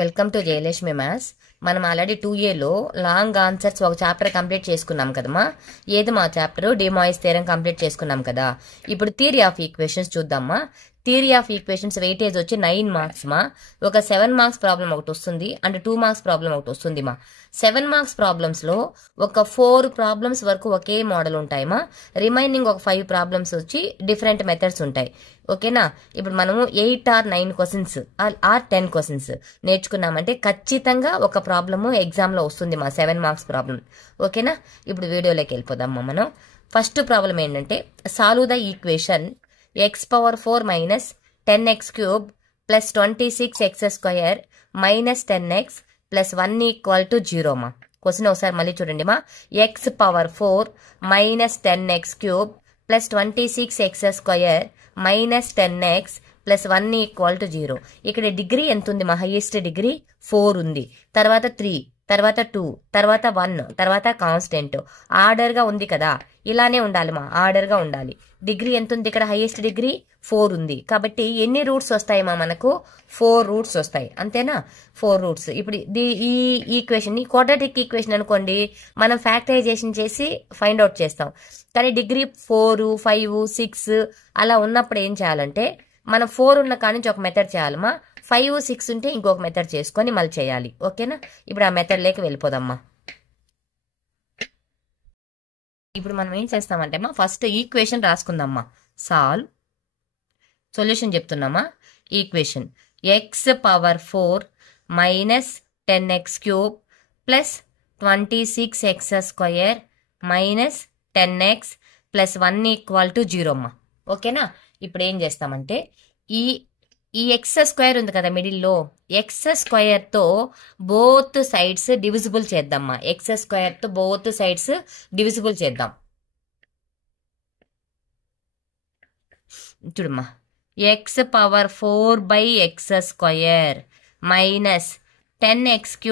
Welcome to Jayalakshmi maths. మనం already 2Aలో long answers ఒక chapter complete చేసుకున్నాం కదమ్మా. ఏది మా చాప్టర్ డిమాయిస్ థియరం కంప్లీట్ చేసుకున్నాం కదా. ఇప్పుడు థియరీ ఆఫ్ ఈక్వేషన్స్ చూద్దామా. థియరీ ఆఫ్ ఈక్వేషన్స్ వెయిటేజ్ వచ్చి 9 మార్క్స్ మా. ఒక 7 మార్క్స్ ప్రాబ్లం ఒకటి వస్తుంది అండ్ 2 మార్క్స్ ప్రాబ్లం ఒకటి వస్తుంది మా. 7 మార్క్స్ ప్రాబ్లమ్స్లో ఒక 4 ప్రాబ్లమ్స్ వరకు ఒకే మోడల్ ఉంటాయి మా. రిమైనింగ్ ఒక 5 ప్రాబ్లమ్స్ వచ్చి డిఫరెంట్ మెథడ్స్ ఉంటాయి. ఓకేనా. ఇప్పుడు మనము 8 or 9 క్వశ్చన్స్ ఆర్ 10 క్వశ్చన్స్ నేర్చుకున్నామంటే ఖచ్చితంగా ఒక ప్రాబ్లము ఎగ్జామ్లో వస్తుంది మా. 7 మార్క్స్ ప్రాబ్లం. ఓకేనా. ఇప్పుడు వీడియోలోకి వెళ్ళిపోదామా మనం. ఫస్ట్ ప్రాబ్లం ఏంటంటే solve the equation x⁴ minus 10x³ plus 26x² minus 10x plus 1 = 0 మా. క్వశ్చన్ ఒకసారి మళ్ళీ చూడండి మా. x⁴ minus 10x³ plus 26x² minus 10x plus 1 = 0. ఇక్కడ డిగ్రీ ఎంత ఉంది మా? హైయెస్ట్ డిగ్రీ 4 ఉంది. తర్వాత 3, తర్వాత 2, తర్వాత 1, తర్వాత కాన్స్టెంట్. ఆర్డర్గా ఉంది కదా, ఇలానే ఉండాలి మా. ఆర్డర్గా ఉండాలి. డిగ్రీ ఎంత ఉంది ఇక్కడ? హైయెస్ట్ డిగ్రీ 4 ఉంది. కాబట్టి ఎన్ని రూట్స్ వస్తాయి మా? మనకు 4 రూట్స్ వస్తాయి. అంతేనా? 4 రూట్స్. ఇప్పుడు ఈ ఈక్వేషన్ ఈ క్వాడ్రాటిక్ ఈక్వేషన్ అనుకోండి, మనం ఫ్యాక్టరైజేషన్ చేసి ఫైండ్ అవుట్ చేస్తాం. కానీ డిగ్రీ 4, 5, 6 అలా ఉన్నప్పుడు ఏం చేయాలంటే మనం 4 ఉన్న కాడి నుంచి ఒక మెథడ్ చేయాలమ్మా. 5, 6 ఉంటే ఇంకొక మెథడ్ చేసుకొని మళ్ళీ చేయాలి. ఓకేనా. ఇప్పుడు ఆ మెథడ్లోకి వెళ్ళిపోదామ్మా. ఇప్పుడు మనం ఏం చేస్తామంటే అమ్మా, ఫస్ట్ ఈక్వేషన్ రాసుకుందామ్మా. సాల్వ్ సొల్యూషన్ చెప్తున్నామా. Equation x⁴ minus 10x³ plus 26x² minus 10x plus 1 = 0 అమ్మా. ఓకేనా. ఇప్పుడు ఏం చేస్తామంటే ఈ x² ఉంది కదా మిడిల్లో, x²తో బోత్ సైడ్స్ డివిజిబుల్ చేద్దామ్మా. x²తో బోత్ సైడ్స్ డివిజిబుల్ చేద్దాం. చూడమ్మా. x⁴/x² minus 10x³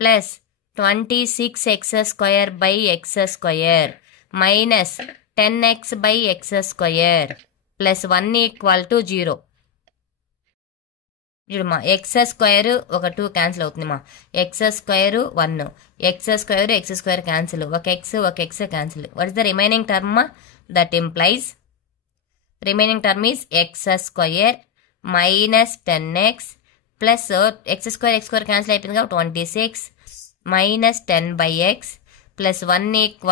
plus 26x² minus 10x/x² plus 1 = 0. చూడమ్మా. x² ఒక 2 క్యాన్సిల్ అవుతుంది మా. x² 1, x² క్యాన్సిల్, ఒక x cancel. What is the remaining term? That implies remaining term is x² minus 10x plus x² cancel అయిపోయింది కాబట్టి 26 minus 10/x plus 1 =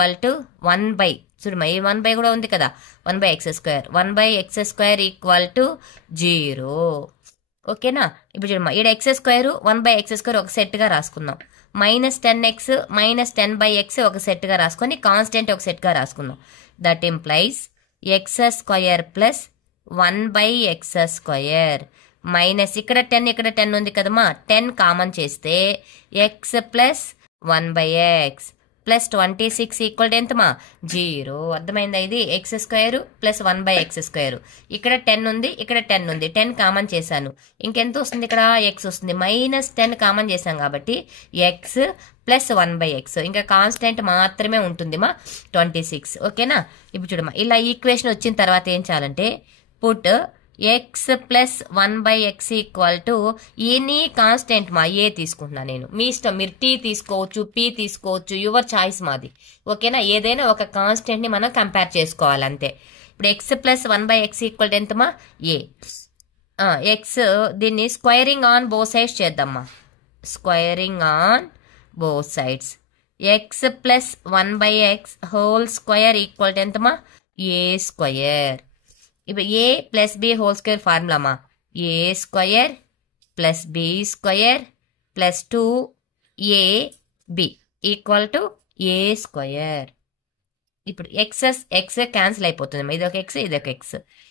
1/. చూడమ్మా, ఈ 1/, కూడా ఉంది కదా, 1/x². 1/x² = 0. ఓకేనా. ఇప్పుడు చూడమ్మా, ఇక్కడ x², 1/x² ఒక సెట్గా రాసుకుందాం. మైనస్ 10x మైనస్ 10/x ఒక సెట్గా రాసుకొని కాన్స్టెంట్ ఒక సెట్గా రాసుకుందాం. That implies x² plus 1/x² minus ఇక్కడ 10 ఉంది కదమ్మా. 10 కామన్ చేస్తే x ప్లస్ 1/x ప్లస్ 26 = ఎంతమా? 0. అర్థమైందా? ఇది x² ప్లస్ 1/x². ఇక్కడ 10 ఉంది, ఇక్కడ 10 ఉంది. 10 కామన్ చేశాను. ఇంకెంత వస్తుంది? ఇక్కడ x వస్తుంది. మైనస్ 10 కామన్ చేశాం కాబట్టి x ప్లస్ 1/x. ఇంకా కాన్స్టెంట్ మాత్రమే ఉంటుంది మా, 26. ఓకేనా. ఇప్పుడు చూడమ్మా, ఇలా ఈక్వేషన్ వచ్చిన తర్వాత ఏం చేయాలంటే put x plus 1/x = any constant మా. ఏ తీసుకుంటున్నా నేను, మీ ఇష్టం. మీరు t తీసుకోవచ్చు, p తీసుకోవచ్చు, యువర్ చాయిస్ మాది. ఓకేనా. ఏదైనా ఒక కాన్స్టెంట్ని మనం కంపేర్ చేసుకోవాలి అంతే. ఇప్పుడు x ప్లస్ 1/x = ఎంతమా? ఏ. x దీన్ని స్క్వైరింగ్ ఆన్ బోత్ సైడ్స్ చేద్దామా. Squaring on both sides. x plus 1/x whole square = ఎంతమా? a². ఇప్పుడు a plus b whole square formula మా. a² plus b² plus 2ab = a². ఇప్పుడు x cancel అయిపోతుంది. ఇది ఒక x, ఇది ఒక x.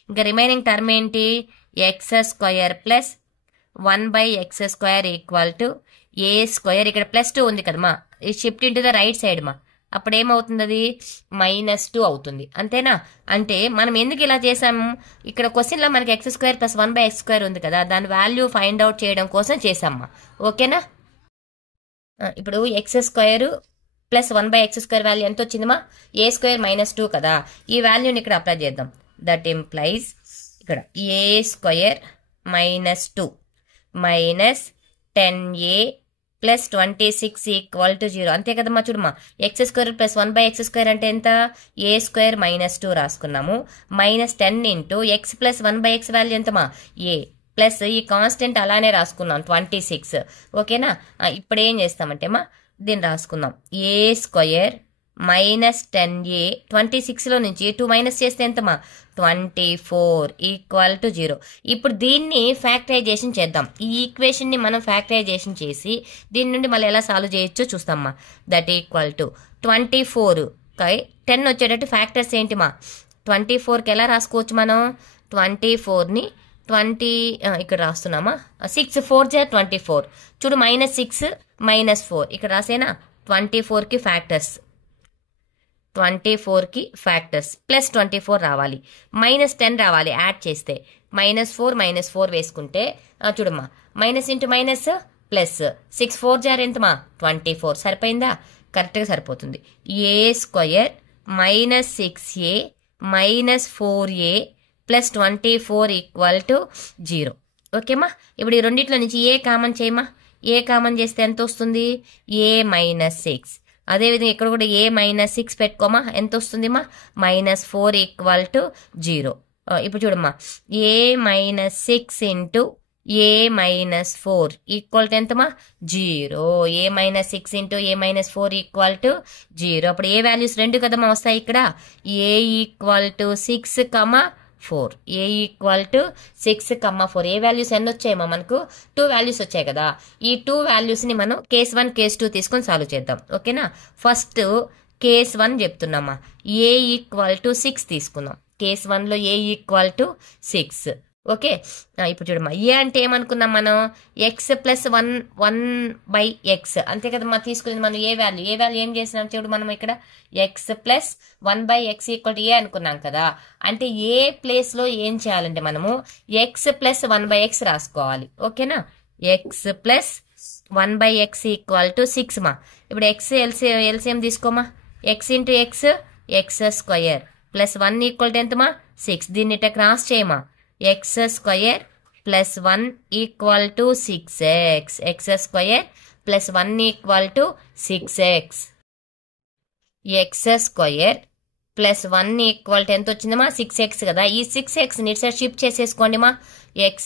ఇంకా రిమైనింగ్ టర్మ్ ఏంటి? x² plus 1/x² = a². ఇక్కడ ప్లస్ 2 ఉంది కదమ్మా. ఇది shift into the right side మా. అప్పుడు ఏమవుతుంది? అది -2 అవుతుంది. అంతేనా. అంటే మనం ఎందుకు ఇలా చేసాము? ఇక్కడ క్వశ్చన్లో మనకి x² ప్లస్ 1/x² ఉంది కదా, దాని వాల్యూ ఫైండ్ అవుట్ చేయడం కోసం చేసామ్మా. ఓకేనా. ఇప్పుడు x² ప్లస్ 1/x² వాల్యూ ఎంత వచ్చిందమ్మా? a² -2 కదా. ఈ వాల్యూని ఇక్కడ అప్లై చేద్దాం. దట్ ఇంప్లైజ్ ఇక్కడ a² -2 minus 10a plus 26 equal to 0 అంతే కదమ్మా. చూడమ్మా ఎక్స్ స్క్వేర్ ప్లస్ 1/x² అంటే ఎంత a² -2 రాసుకున్నాము. Minus 10 into x plus 1/x value ఎంతమా a ప్లస్ ఈ కాన్స్టెంట్ అలానే రాసుకున్నాం 26. ఓకేనా. ఇప్పుడు ఏం చేస్తామంటే మా దీన్ని రాసుకుందాం. a² మైనస్ 10a 26లో నుంచి 2 మైనస్ చేస్తే ఎంతమా 24 ఈక్వల్ టు 0. ఇప్పుడు దీన్ని ఫ్యాక్టరైజేషన్ చేద్దాం. ఈ ఈక్వేషన్ని మనం ఫ్యాక్టరైజేషన్ చేసి దీని నుండి మళ్ళీ ఎలా సాల్వ్ చేయొచ్చో చూస్తామ్మా. దట్ ఈక్వల్ టు 24 10 వచ్చేటట్టు ఫ్యాక్టర్స్ ఏంటిమా 24కి ఎలా రాసుకోవచ్చు మనం 24ని 20 ఇక్కడ రాస్తున్నామా 6 4 జా 24 చూడు -6 -4 ఇక్కడ రాసేనా 24కి ఫ్యాక్టర్స్ 24కి ఫ్యాక్టర్స్ ప్లస్ 24 రావాలి -10 రావాలి యాడ్ చేస్తే -4 వేసుకుంటే చూడమ్మా మైనస్ ఇంటూ మైనస్ ప్లస్ 6 4 జార్ ఎంతమా 24 సరిపోయిందా కరెక్ట్గా సరిపోతుంది. a² -6a -4a plus 24 equal to 0. ఓకేమా. ఇప్పుడు ఈ రెండిట్లో నుంచి ఏ కామన్ చేయమా ఏ కామన్ చేస్తే ఎంత వస్తుంది a -6. అదేవిధంగా ఇక్కడ కూడా a -6 పెట్టుకోమా ఎంత వస్తుందిమా -4 ఈక్వల్ టు 0. ఇప్పుడు చూడమ్మా a -6 into a -4 equal to ఎంతమా 0. a -6 into a -4 equal to 0. అప్పుడు ఏ వాల్యూస్ రెండు కదమ్మా వస్తాయి ఇక్కడ a equal to 6, 4 a equal to 6, 4 a values ఎన్ని వచ్చాయమ్మా మనకు 2 వాల్యూస్ వచ్చాయి కదా. ఈ 2 వాల్యూస్ని మనం కేస్ 1 కేస్ 2 తీసుకొని సాల్వ్ చేద్దాం. ఓకేనా. ఫస్ట్ కేస్ 1 చెప్తున్నామా a ఈక్వల్ టు 6 తీసుకుందాం. కేస్ 1లో a ఈక్వల్ టు 6. ఓకే. ఇప్పుడు చూడమ్మా ఏ అంటే ఏమనుకున్నాం మనం ఎక్స్ ప్లస్ 1/x అంతే కదమ్మా తీసుకునేది మనం ఏ వాల్యూ ఏం చేసినాం చూడు మనం ఇక్కడ x plus 1/x equal to a అనుకున్నాం కదా. అంటే ఏ ప్లేస్లో ఏం చేయాలంటే మనము ఎక్స్ ప్లస్ 1/x రాసుకోవాలి. ఓకేనా. X plus 1/x equal to 6 మా. ఇప్పుడు ఎక్స్ ఎల్సిఎం తీసుకోమా x into x² plus 1 equal to ఎంతమా 6. దీన్ని ఇట్లా క్రాస్ చేయమా x² plus 1 equal to 6x x² plus 1 equal to 6x x² plus 1 equal to ఎంత వచ్చిందమ్మా 6x కదా. ఈ 6xని ఇటు సైడ్ షిఫ్ట్ చేసేసుకోండి మా x²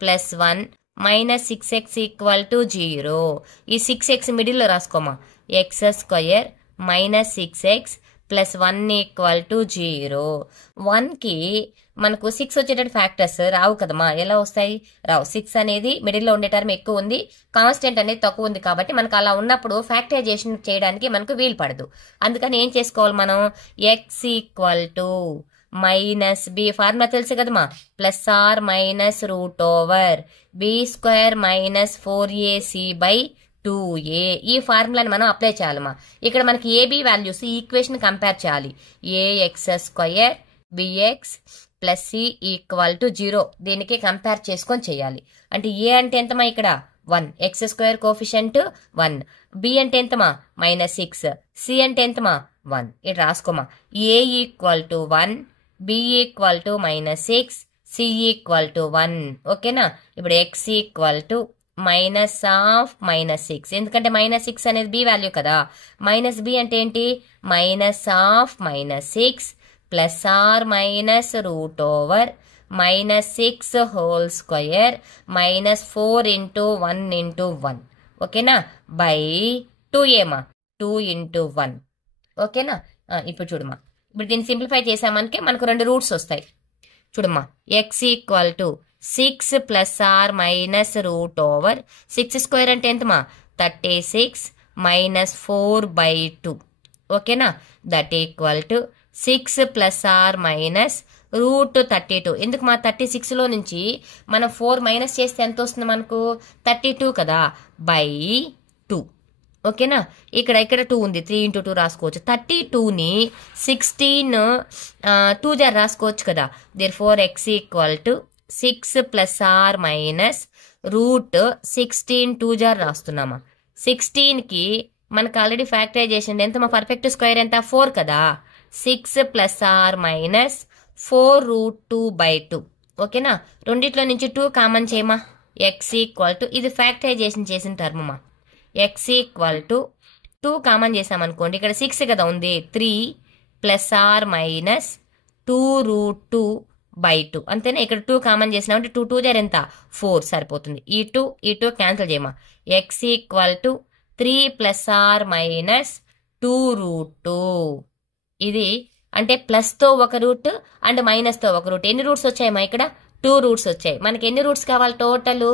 plus 1 minus 6x equal to 0. ఈ 6x మిడిల్లో రాసుకోమా x² minus 6x plus 1 equal to 0. 1కి మనకు 6 వచ్చేటట్టు ఫ్యాక్టర్స్ రావు కదమ్మా. ఎలా వస్తాయి రావు. 6 అనేది మిడిల్లో ఉండే టర్మ్ ఎక్కువ ఉంది కాన్స్టెంట్ అనేది తక్కువ ఉంది కాబట్టి మనకు అలా ఉన్నప్పుడు ఫ్యాక్టరైజేషన్ చేయడానికి మనకు వీలు పడదు. అందుకని ఏం చేసుకోవాలి మనం x equal to -b formula తెలుసు కదమ్మా +r minus √b² minus 4ac/2a ఈ ఫార్ములాని మనం అప్లై చేయాలమ్మా. ఇక్కడ మనకి ఏబి వాల్యూస్ ఈ ఈక్వేషన్ కంపేర్ చేయాలి. ax² bx plus C equal to 0 దీనికి కంపేర్ చేసుకొని చేయాలి. అంటే ఏ అంటే ఎంతమా ఇక్కడ 1 x² కోఫిషియంట్ 1 b అంటే ఎంతమా -6 సి అంటే ఎంతమా 1 ఇటు రాసుకోమా a equal to 1 b equal to -6 C equal to 1. ఓకేనా. ఇప్పుడు x ఈక్వల్ టు -6 ఎందుకంటే -6 అనేది b వాల్యూ కదా. -b అంటే ఏంటి -6 plus r minus √(-6 whole square minus 4 into 1 into 1 ఓకేనా బై 2a మా 2 ఇంటూ 1 ఓకేనా. ఇప్పుడు చూడమ్మా ఇప్పుడు దీన్ని సింప్లిఫై చేసామంటే మనకు 2 రూట్స్ వస్తాయి. చూడమ్మా x equal to 6 plus r minus √(6² అంటే ఎంతమా 36 మైనస్ 4/2 ఓకేనా. That equal to 6 plus are minus √32 ఎందుకు మా 36లో నుంచి మనం 4 మైనస్ చేస్తే ఎంత వస్తుంది మనకు 32 కదా బై 2 ఓకేనా. ఇక్కడ 2 ఉంది 3 ఇంటూ 2 రాసుకోవచ్చు. 32ని 16 2 జార్ రాసుకోవచ్చు కదా. Therefore x equal to 6 plus are minus √16 2 జార్ రాస్తున్నామా. 16కి మనకు ఆల్రెడీ ఫ్యాక్టరైజేషన్ ఎంత మా పర్ఫెక్ట్ స్క్వేర్ ఎంత 4 కదా. 6 ప్లస్ ఆర్ మైనస్ 4√2/2 ఓకేనా. రెండిట్లో నుంచి 2 కామన్ చేయమా ఎక్స్ ఈక్వల్ టు ఇది ఫ్యాక్టరైజేషన్ చేసిన టర్మ్ మా ఎక్స్ ఈక్వల్ టు 2 కామన్ చేసామనుకోండి ఇక్కడ 6 కదా ఉంది 3 ప్లస్ ఆర్ మైనస్ 2√2/2 అంతేనా ఇక్కడ 2 కామన్ చేసినామంటే 2 2 జార్ ఎంత 4 సరిపోతుంది ఈ 2 క్యాన్సిల్ చేయమా x equal to 3 plus are minus 2√2 ఇది అంటే ప్లస్ తో ఒక రూట్ అండ్ మైనస్ తో ఒక రూట్ ఎన్ని రూట్స్ వచ్చాయమ్మా ఇక్కడ 2 రూట్స్ వచ్చాయి మనకి ఎన్ని రూట్స్ కావాలి టోటల్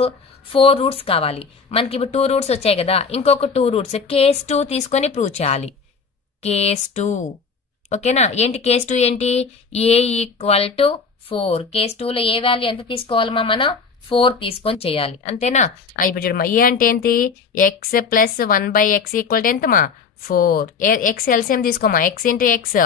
4 రూట్స్ కావాలి మనకి ఇప్పుడు 2 రూట్స్ వచ్చాయి కదా ఇంకొక 2 రూట్స్ కేస్ 2 తీసుకొని ప్రూవ్ చేయాలి కేస్ 2 ఓకేనా ఏంటి కేస్ 2 ఏంటి ఏ ఈక్వల్ టు 4 కేస్ 2 లో ఏ వాల్యూ ఎంత తీసుకోవాలమ్మా మనం 4 తీసుకొని చేయాలి అంతేనా ఇప్పుడు చూడమ్మా ఏ అంటే ఏంటి x plus 1/x equal to ఎంతమా 4 ఎక్స్ ఎల్సిఎం తీసుకోమా x into x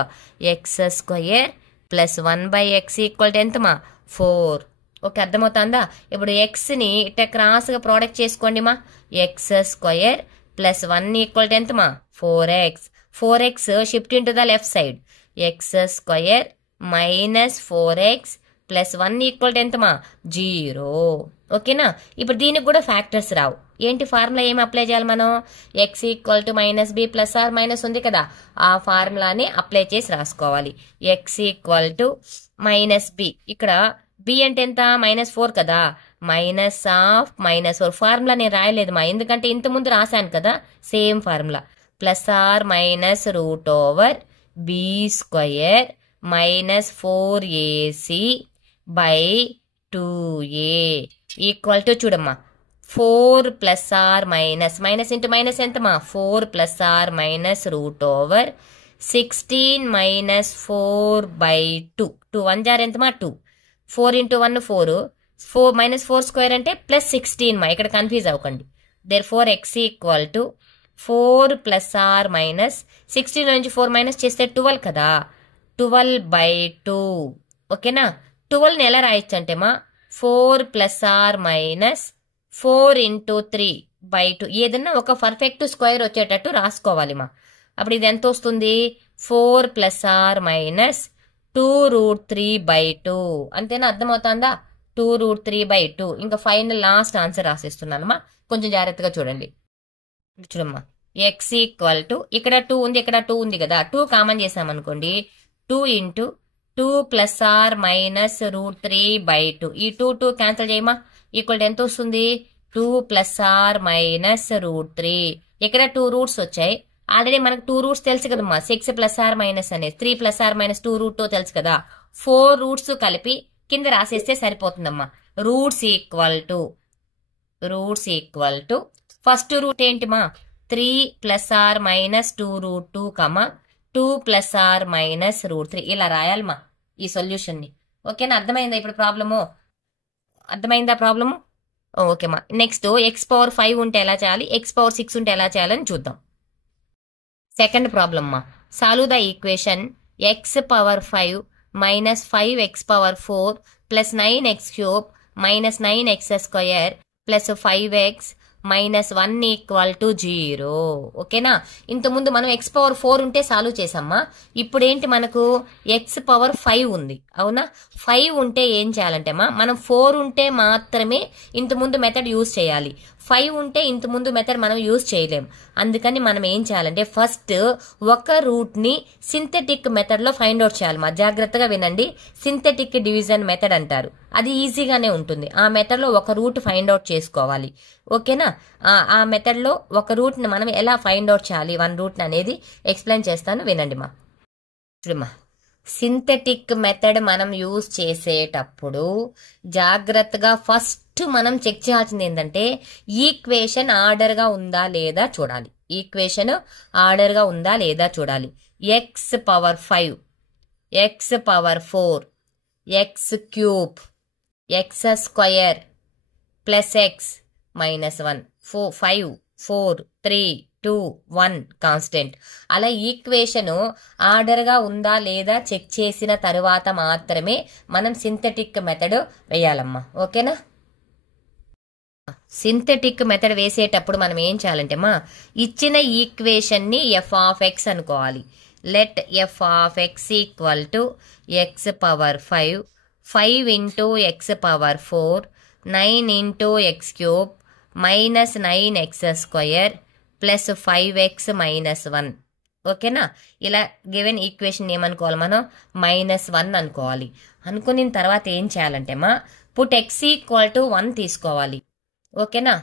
x square plus 1/x equal to ఎంతమా 4 ఓకే అర్థమవుతుందా ఇప్పుడు ఎక్స్ని ఇట్లా క్రాస్గా ప్రోడక్ట్ చేసుకోండి మా x square plus 1 equal to ఎంతమా 4x shift into the left side x square minus 4x plus 1 equal to ఎంతమా 0 ఓకేనా ఇప్పుడు దీనికి కూడా ఫ్యాక్టర్స్ రావు ఏంటి ఫార్ములా ఏమి అప్లై చేయాలి మనం X equal to minus B plus are minus ఉంది కదా ఆ ఫార్ములాని అప్లై చేసి రాసుకోవాలి X equal to minus B ఇక్కడ బి అంటే ఎంత -4 కదా -4 ఫార్ములా నేను రాయలేదు మా ఎందుకంటే ఇంత ముందు రాశాను కదా same formula plus are minus root over b square -4ac by 2a equal to చూడమ్మా 4 plus are minus into minus ఎంతమా 4 plus are minus root over 16 -4/2 2 1 జార్ ఎంతమా 2 4 ఇంటూ 1 4 -4 స్క్వేర్ అంటే ప్లస్ 16 మా ఇక్కడ కన్ఫ్యూజ్ అవ్వకండి there 4 x equal to 4 plus are minus 16 నుంచి 4 minus చేస్తే 12 కదా 12/2 ఓకేనా 12ని ఎలా రాయొచ్చు అంటే మా 4 ప్లస్ ఆర్ మైనస్ 4 ఇంటూ 3/2 ఏదన్నా ఒక పర్ఫెక్ట్ స్క్వేర్ వచ్చేటట్టు రాసుకోవాలి మా అప్పుడు ఇది ఎంత వస్తుంది 4 ప్లస్ ఆర్ మైనస్ 2√3/2 అంతేనా అర్థమవుతుందా 2√3/2 ఇంకా ఫైనల్ లాస్ట్ ఆన్సర్ రాసేస్తున్నానమ్మా కొంచెం జాగ్రత్తగా చూడండి చూడమ్మా ఎక్స్ ఈక్వల్ టు ఇక్కడ 2 ఉంది ఇక్కడ 2 ఉంది కదా 2 కామన్ చేసామనుకోండి 2 ఇంటూ 2 ప్లస్ ఆర్ మైనస్ √3/2 ఈ 2 క్యాన్సిల్ చేయమా ఈక్వల్ ఎంత వస్తుంది 2 ప్లస్ ఆర్ మైనస్ √3 ఇక్కడ 2 రూట్స్ వచ్చాయి ఆల్రెడీ మనకు 2 రూట్స్ తెలుసు కదమ్మా 6 ప్లస్ ఆర్ మైనస్ అనేది 3 ప్లస్ ఆర్ మైనస్ 2√2 తెలుసు కదా 4 రూట్స్ కలిపి కింద రాసేస్తే సరిపోతుందమ్మా roots equal to first root ఏంటిమా 3 plus are minus 2√2 2 plus are minus √3 ఇలా రాయాలమ్మా ఈ సొల్యూషన్ ని ఓకేనా అర్థమైందా ఇప్పుడు ప్రాబ్లము అర్థమైందా ప్రాబ్లము ఓకేమా నెక్స్ట్ x⁴5 ఉంటే ఎలా చేయాలి x⁴6 ఉంటే ఎలా చేయాలని చూద్దాం సెకండ్ ప్రాబ్లమ్ మా solve the equation x⁴5 minus 5x⁴ plus 9x³ minus 9x² plus 5x -1 equal to 0 ఓకేనా ఇంతకుముందు మనం x⁴ ఉంటే సాల్వ్ చేసామ్మా ఇప్పుడు ఏంటి మనకు x⁴5 ఉంది అవునా 5 ఉంటే ఏం చేయాలంటే మనం 4 ఉంటే మాత్రమే ఇంతకుముందు మెథడ్ యూజ్ చేయాలి 5 ఉంటే ఇంతకుముందు మెథడ్ మనం యూజ్ చేయలేం అందుకని మనం ఏం చేయాలంటే ఫస్ట్ ఒక రూట్ ని సింథెటిక్ మెథడ్ లో ఫైండ్ అవుట్ చేయాలి మా జాగ్రత్తగా వినండి సింథెటిక్ డివిజన్ మెథడ్ అంటారు అది ఈజీగానే ఉంటుంది ఆ మెథడ్ లో ఒక రూట్ ఫైండ్ అవుట్ చేసుకోవాలి ఓకేనా ఆ మెథడ్ లో ఒక రూట్ ని మనం ఎలా ఫైండ్ అవుట్ చేయాలి 1 రూట్ అనేది ఎక్స్ప్లెయిన్ చేస్తాను వినండి మా చూడమ్మా సింథెటిక్ మెథడ్ మనం యూజ్ చేసేటప్పుడు జాగ్రత్తగా ఫస్ట్ మనం చెక్ చేయాల్సింది ఏంటంటే ఈక్వేషన్ ఆర్డర్ గా ఉందా లేదా చూడాలి ఈక్వేషన్ ఆర్డర్ గా ఉందా లేదా చూడాలి x⁴5 x⁴ x³ x² plus x -1 5 4 3 2 1 constant అలా ఈక్వేషన్ ఆర్డర్ గా ఉందా లేదా చెక్ చేసిన తరువాత మాత్రమే మనం సింథెటిక్ మెథడ్ వేయాలమ్మా ఓకేనా సింథెటిక్ మెథడ్ వేసేటప్పుడు మనం ఏం చేయాలంటే ఇచ్చిన ఈక్వేషన్ ని f(x) అనుకోవాలి let f(x) equal to x⁴5 5 into x⁴ 9 into X cube minus 9x square plus 5x minus 1. ఓకేనా? ఇలా గివెన్ ఈక్వేషన్ ఏమనుకోవాలి మనం? -1 అనుకోవాలి. అనుకున్న తర్వాత ఏం చేయాలంటే పుట్ x ఈక్వల్ టు 1 తీసుకోవాలి. ఓకేనా?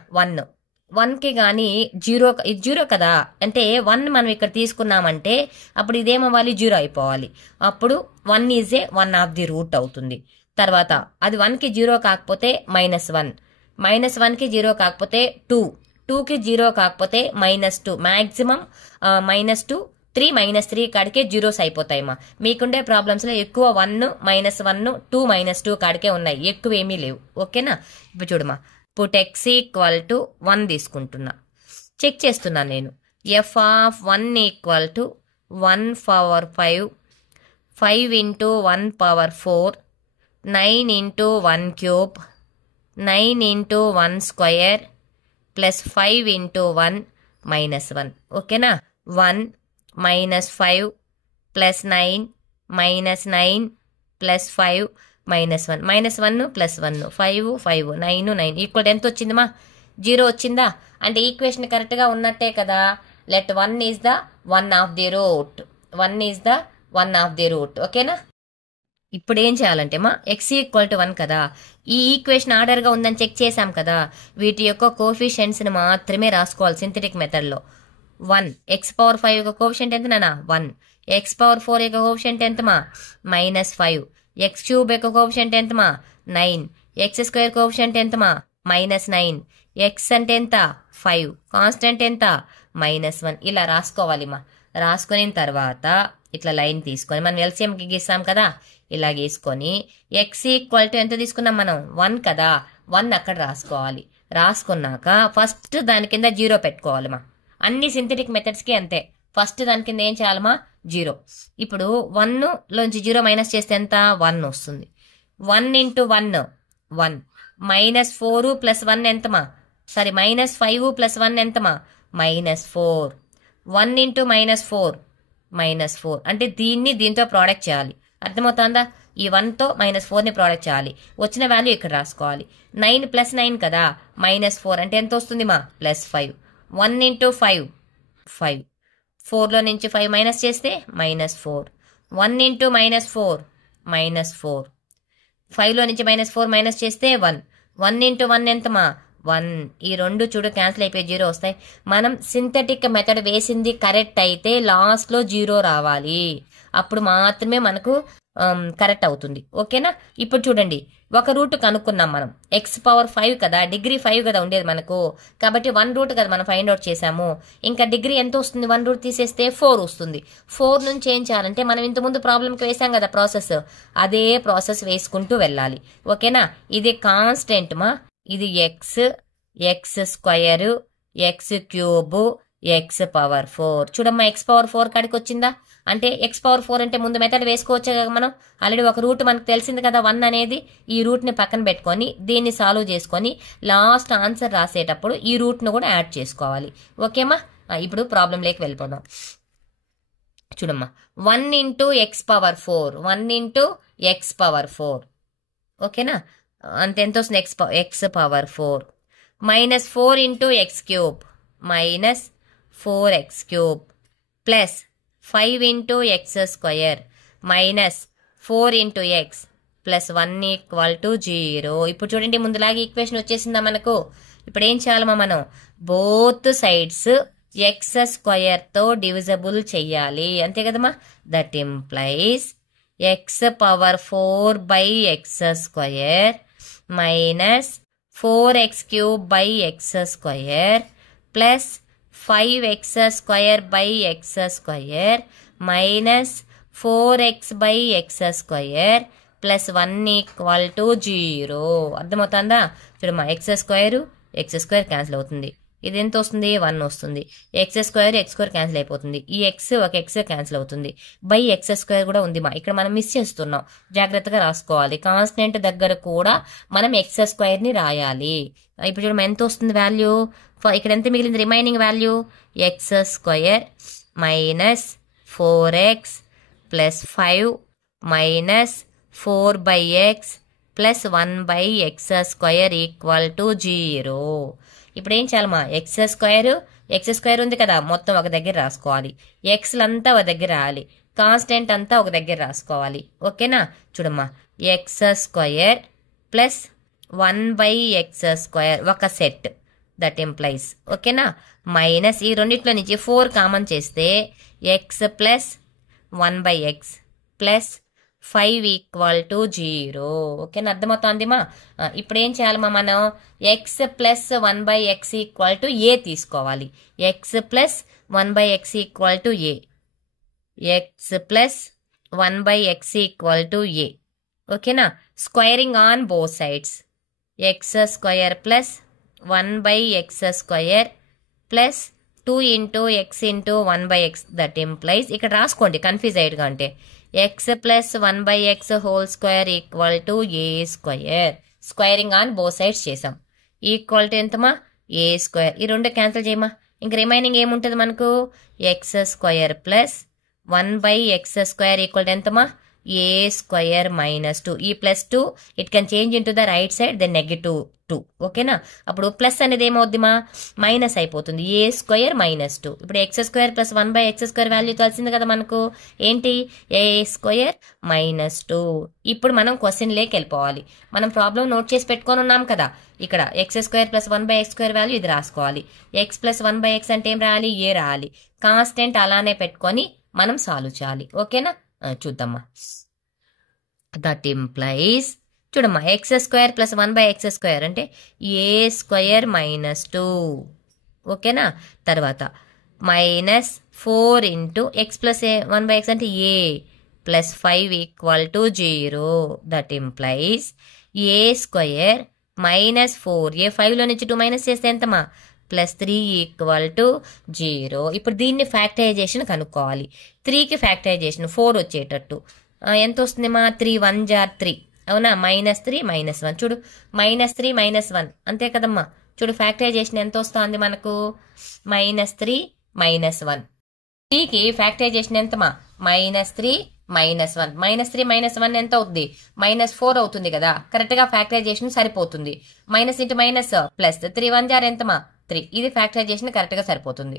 1కి కానీ 0 ఇది 0 కదా, అంటే 1 మనం ఇక్కడ తీసుకున్నామంటే అప్పుడు ఇదేమవ్వాలి? 0 అయిపోవాలి. అప్పుడు 1 is a 1 of the root అవుతుంది. తర్వాత అది 1కి 0 కాకపోతే -1, -1కి 0 కాకపోతే 2, 2కి 0 కాకపోతే -2, మ్యాక్సిమం -2, 3 -3 కాడికే జీరోస్ అయిపోతాయమ్మా. మీకుండే ప్రాబ్లమ్స్లో ఎక్కువ 1, -1, 2, -2 కాడికే ఉన్నాయి, ఎక్కువ ఏమీ లేవు. ఓకేనా? ఇప్పుడు చూడమ్మా, పుట్ x ఈక్వల్ టు 1 తీసుకుంటున్నా, చెక్ చేస్తున్నాను నేను. f of 1 equal to 1 power 5, 5 into 1 power 4, 9 into 1 cube, 9 into 1 square plus 5 into 1 -1. ఓకేనా? 1 -5 ప్లస్ 9 -9 ప్లస్ 5 -1, -1 ప్లస్ 1, 5 5 9 9 ఈక్వల్ ఎంత వచ్చిందమ్మా? 0 వచ్చిందా? అంటే ఈక్వేషన్ కరెక్ట్గా ఉన్నట్టే కదా. Let 1 is the 1 of the root, 1 is the 1 of the root. ఓకేనా? ఇప్పుడు ఏం చేయాలంటే x ఈక్వల్ టు 1 కదా, ఈ ఈక్వేషన్ ఆర్డర్గా ఉందని చెక్ చేసాం కదా, వీటి యొక్క కోఫిషియెంట్స్ని మాత్రమే రాసుకోవాలి సింథటిక్ మెథడ్లో. 1 x పవర్ 5 యొక్క కోఫిషియెంట్ ఎంత నాన్న? 1. x పవర్ 4 యొక్క కోఫిషియెంట్ ఎంతమా? -5. x క్యూబ్ యొక్క కోఫిషియెంట్ ఎంతమా? 9. x స్క్వేర్ కోఫిషియెంట్ ఎంతమా? -9. x అంటే ఎంత? 5. కాన్స్టెంట్ ఎంత? -1. ఇలా రాసుకోవాలి రాసుకున్న తర్వాత ఇట్లా లైన్ తీసుకొని మనం ఎల్సిఎంకి గీస్తాం కదా, ఇలా గీసుకొని x ఈక్వల్ టు ఎంత తీసుకున్నాం మనం? 1 కదా, 1 అక్కడ రాసుకోవాలి. రాసుకున్నాక ఫస్ట్ దాని కింద 0 పెట్టుకోవాలి అన్ని సింథటిక్ మెథడ్స్కి అంతే. ఫస్ట్ దాని కింద ఏం చేయాలమ్మా? 0. ఇప్పుడు 1లోంచి 0 మైనస్ చేస్తే ఎంత? 1 వస్తుంది. 1 ఇంటూ 1 1, -4 ప్లస్ 1 ఎంతమా? సారీ, -5 ప్లస్ 1 ఎంతమా? -4. 1 ఇంటూ -4 -4, అంటే దీన్ని దీంతో ప్రోడక్ట్ చేయాలి. అర్థమవుతుందా? ఈ 1తో -4ని ప్రోడక్ట్ చేయాలి. వచ్చిన వాల్యూ ఇక్కడ రాసుకోవాలి. 9 ప్లస్ 9 కదా, -4 అంటే ఎంత వస్తుంది +5. 1 ఇంటూ 5 5, 4లో నుంచి 5 మైనస్ చేస్తే -4. 1 ఇంటూ -4 -4, 5లో నుంచి -4 మైనస్ చేస్తే 1. 1 ఇంటూ 1 ఎంతమా? 1. ఈ రెండు చూడు క్యాన్సిల్ అయిపోయి 0 వస్తాయి. మనం సింథటిక్ మెథడ్ వేసింది కరెక్ట్ అయితే లాస్ట్లో 0 రావాలి, అప్పుడు మాత్రమే మనకు కరెక్ట్ అవుతుంది. ఓకేనా? ఇప్పుడు చూడండి, ఒక రూట్ కనుక్కున్నాం మనం. x పవర్ 5 కదా, డిగ్రీ 5 కదా ఉండేది మనకు, కాబట్టి 1 రూట్ కదా మనం ఫైండ్ అవుట్ చేసాము. ఇంకా డిగ్రీ ఎంత వస్తుంది? 1 రూట్ తీసేస్తే 4 వస్తుంది. 4 నుంచి ఏం చేయాలంటే మనం ఇంతకుముందు ప్రాబ్లంకి వేసాం కదా ప్రాసెస్, అదే ప్రాసెస్ వేసుకుంటూ వెళ్ళాలి. ఓకేనా? ఇది కాన్స్టెంట్ ఇది x square, x cube, x power 4. చూడమ్మా, x పవర్ 4 కాడికి వచ్చిందా? అంటే x పవర్ 4 అంటే ముందు మెథడ్ వేసుకోవచ్చు కదా మనం. ఆల్రెడీ ఒక రూట్ మనకు తెలిసింది కదా 1 అనేది. ఈ రూట్ని పక్కన పెట్టుకొని దీన్ని సాల్వ్ చేసుకొని లాస్ట్ ఆన్సర్ రాసేటప్పుడు ఈ రూట్ను కూడా యాడ్ చేసుకోవాలి. ఓకేమా? ఇప్పుడు ప్రాబ్లంలోకి వెళ్ళిపోదాం. చూడమ్మా, 1 into X power 4, 1 into X power 4. ఓకేనా? అంత ఎంత వస్తుంది? X power 4 -4 into X cube -4x cube plus 5 into X square -4 into x plus 1 equal to 0. ఇప్పుడు చూడండి, ముందులాగా ఈక్వేషన్ వచ్చేసిందా మనకు. ఇప్పుడు ఏం చేయాలమ్మా మనం? బోత్ సైడ్స్ ఎక్స్ స్క్వయర్తో డివిజబుల్ చెయ్యాలి, అంతే కదమ్మా. That implies X power 4 by X square -4x cube by X square plus 5x square by X square -4x by X square plus 1 equal to 0. అర్థమవుతుందా? చూడమ్మా, ఎక్స్ స్క్వేర్ క్యాన్సిల్ అవుతుంది. ఇది ఎంత వస్తుంది? 1 వస్తుంది. ఎక్స్ స్క్వేర్ క్యాన్సిల్ అయిపోతుంది. ఈ X ఒక ఎక్స్ క్యాన్సిల్ అవుతుంది. బై ఎక్స్ స్క్వేర్ కూడా ఉంది ఇక్కడ మనం మిస్ చేస్తున్నాం, జాగ్రత్తగా రాసుకోవాలి. కాన్స్టెంట్ దగ్గర కూడా మనం ఎక్స్ స్క్వేర్ని రాయాలి. ఇప్పుడు చూడమ్మా, ఎంత వస్తుంది వాల్యూ? ఇక్కడ ఎంత మిగిలింది remaining value? X square -4x plus 5 -4 by X plus 1/x² equal to 0. ఇప్పుడు ఏం చేయాలమ్మా, x² ఉంది కదా, మొత్తం ఒక దగ్గర రాసుకోవాలి. ఎక్స్లంతా ఒక దగ్గర రాయాలి, కాన్స్టెంట్ అంతా ఒక దగ్గర రాసుకోవాలి. ఓకేనా? చూడమ్మా, x² ప్లస్ 1/x² ఒక సెట్, దట్ ఇంప్లైస్. ఓకేనా? మైనస్ ఈ రెండిట్లో నుంచి 4 కామన్ చేస్తే x plus 1/x plus 5 equal to 0. ఓకేనా? అర్థమవుతుందిమా? ఇప్పుడు ఏం చేయాలమ్మా, మనం x plus 1/x equal to a తీసుకోవాలి. x plus 1/x equal to a, x plus 1/x equal to a. ఓకేనా? Squaring on both sides, x² plus 1/x² plus 2 into x into 1/x, that implies. ఇక్కడ రాసుకోండి confuse అయ్యేట్టుగా అంటే x plus 1/x whole square equal to a². Squaring on both sides చేసాం. Equal to ఎంతమా, a². ఈ రెండు cancel చేయమా, ఇంక remaining ఏముంటుంది మనకు, x² plus 1/x² equal to ఎంతమా, a² మైనస్ 2. ఈ plus 2 it can change in to the right side, then -2. ఓకేనా? అప్పుడు ప్లస్ అనేది ఏమవుద్దిమా, మైనస్ అయిపోతుంది, a² మైనస్ 2. ఇప్పుడు x² ప్లస్ 1/x² వాల్యూ తెలిసింది కదా మనకు, ఏంటి, a² మైనస్ 2. ఇప్పుడు మనం క్వశ్చన్లోకి వెళ్ళిపోవాలి. మనం ప్రాబ్లం నోట్ చేసి పెట్టుకొని ఉన్నాం కదా, ఇక్కడ x² ప్లస్ 1/x² వాల్యూ ఇది రాసుకోవాలి. x ప్లస్ 1/x అంటే ఏం రాయాలి, a రాయాలి. కాన్స్టెంట్ అలానే పెట్టుకొని మనం సాల్వ్ చేయాలి. ఓకేనా? చూద్దామా, దట్ ఇంప్లైస్. చూడమ్మా, x² ప్లస్ 1/x² అంటే a² మైనస్ 2. ఓకేనా? తర్వాత minus 4 into x plus 1/x అంటే a plus 5 equal to 0. That implies a² minus 4, a 5లో నుంచి 2 మైనస్ చేస్తే ఎంతమా, ప్లస్ 3 ఈక్వల్ టు 0. ఇప్పుడు దీన్ని ఫ్యాక్టరైజేషన్ కనుక్కోవాలి. 3కి ఫ్యాక్టరైజేషన్ 4 వచ్చేటట్టు ఎంత వస్తుందిమా, 3 1 జార్ 3, అవునా? -3 -1. చూడు, -3 -1 అంతే కదమ్మా. చూడు ఫ్యాక్టరైజేషన్ ఎంత వస్తుంది మనకు, -3 -1. 3కి ఫ్యాక్టరైజేషన్ ఎంతమా, -3 -1. -3 -1 ఎంత అవుతుంది, -4 అవుతుంది కదా. కరెక్ట్ గా ఫ్యాక్టరైజేషన్ సరిపోతుంది. మైనస్ ఇంటూ మైనస్ ప్లస్, 3 1 జార్ ఎంతమా, 3. ఇది ఫ్యాక్టరైజేషన్ కరెక్ట్ గా సరిపోతుంది.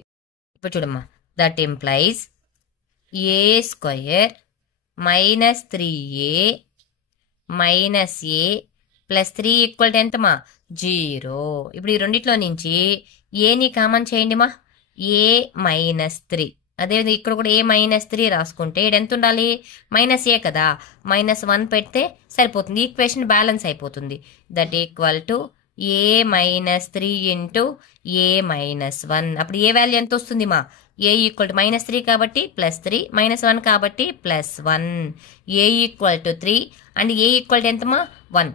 ఇప్పుడు చూడమ్మా, that implies a² minus 3a minus a plus 3 equal to ఎంతమా, 0. ఇప్పుడు ఈ రెండిట్లో నుంచి ఏని కామన్ చేయండి మా, a -3. అదే ఇక్కడ కూడా a -3 రాసుకుంటే ఇక్కడ ఎంత ఉండాలి, -a కదా, -1 పెడితే సరిపోతుంది. ఈక్వేషన్ బ్యాలెన్స్ అయిపోతుంది. That equal to a -3 into a -1. అప్పుడు ఏ వాల్యూ ఎంత వస్తుంది మా, a ఈక్వల్ టు -3 కాబట్టి +3, -1 కాబట్టి +1. a equal to 3 and a equal to ఎంతమా, 1.